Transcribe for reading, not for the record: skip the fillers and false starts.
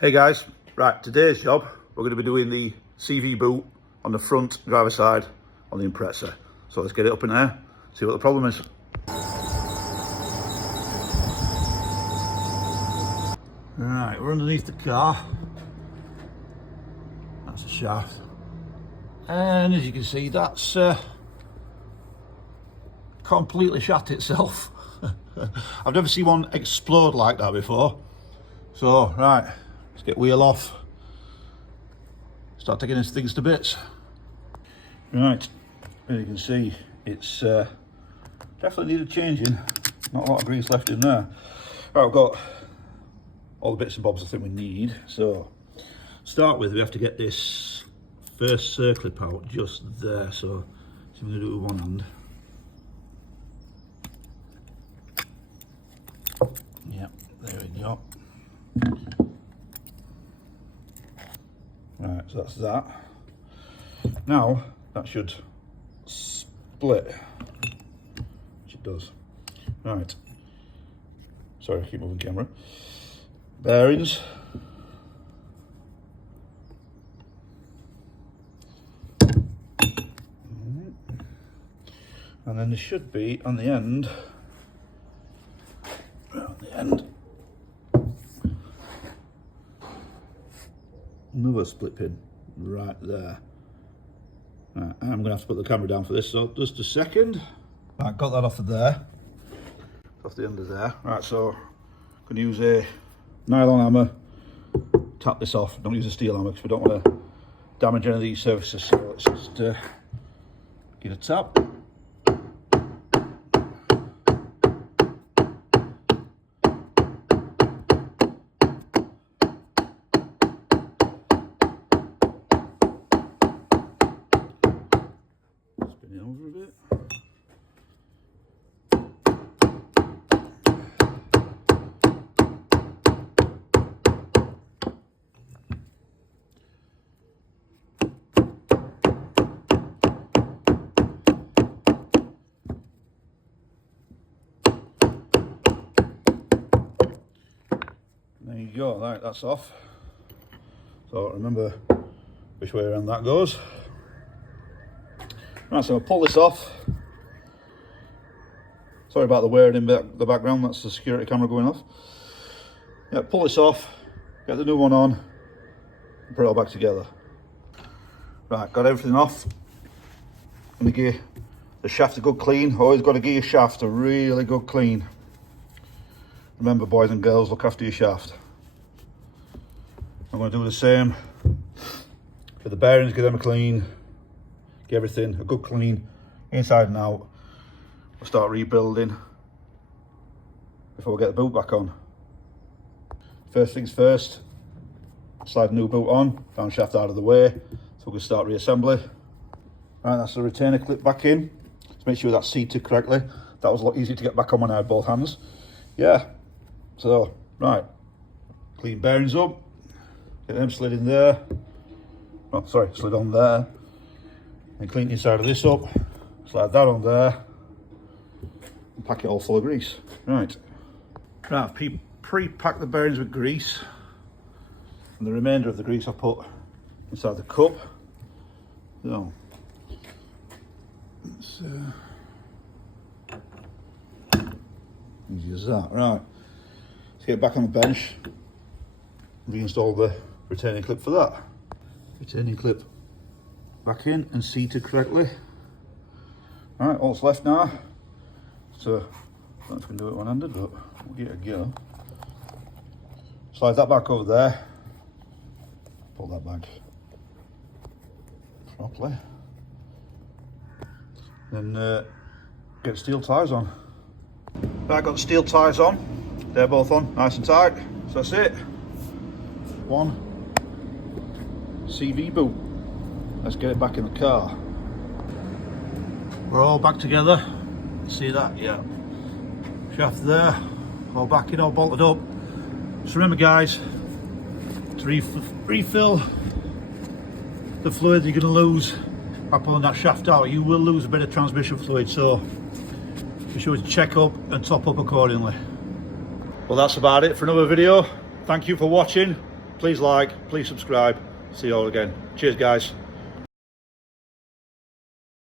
Hey guys, right, today's job, we're going to be doing the CV boot on the front driver's side on the Impreza. So let's get it up in there, see what the problem is. Right, we're underneath the car. That's the shaft. And as you can see, that's completely shot itself. I've never seen one explode like that before. So, right, let's get wheel off. Start taking these things to bits. Right, as you can see, it's definitely needed changing. Not a lot of grease left in there. Right, we've got all the bits and bobs I think we need. So, start with, we have to get this first circlip out just there. So I'm going to do it with one hand. Yep, there we go. Right, so that's that. Now that should split, which it does. Right, sorry, I keep moving camera. Bearings. And then there should be on the end, another split pin right there. Right, I'm going to have to put the camera down for this, so just a second. Right, got that off of there, off the end of there. Right, so I'm going to use a nylon hammer, tap this off. Don't use a steel hammer because we don't want to damage any of these surfaces. So let's just get a tap. Spin it over a bit. There you go, right, that's off. So remember which way around that goes. Right, so I'll pull this off. Sorry about the wearing in the background, that's the security camera going off. Yeah, pull this off, get the new one on, and put it all back together. Right, got everything off. I'm gonna give the shaft a good clean. Always got to give your shaft a really good clean. Remember, boys and girls, look after your shaft. I'm going to do the same for the bearings, give them a clean, give everything a good clean, inside and out. We'll start rebuilding before we get the boot back on. First things first, slide the new boot on, down shaft out of the way, so we can start reassembly. Right, that's the retainer clip back in. Let's make sure that's seated correctly. That was a lot easier to get back on when I had both hands. Yeah. So, right, clean bearings up, get them slid in there, oh sorry, slid on there, and clean the inside of this up, slide that on there, and pack it all full of grease. Right, pre-pack the bearings with grease, and the remainder of the grease I put inside the cup. So, it's easy as that, right. Let's get it back on the bench, reinstall the retaining clip for that. Retaining clip back in and seated correctly. Alright, all that's left now. So, I don't know if we can do it one-handed, but we'll give it a go. Slide that back over there. Pull that back properly. Then get steel ties on. Right, got the steel ties on. They're both on, nice and tight. So that's it. One CV boot. Let's get it back in the car. We're all back together. See that? Yeah. Shaft there, all back in, all bolted up. Just remember, guys, to refill the fluid you're going to lose by pulling that shaft out. You will lose a bit of transmission fluid, so be sure to check up and top up accordingly. Well, that's about it for another video. Thank you for watching. Please like, please subscribe. See you all again. Cheers, guys.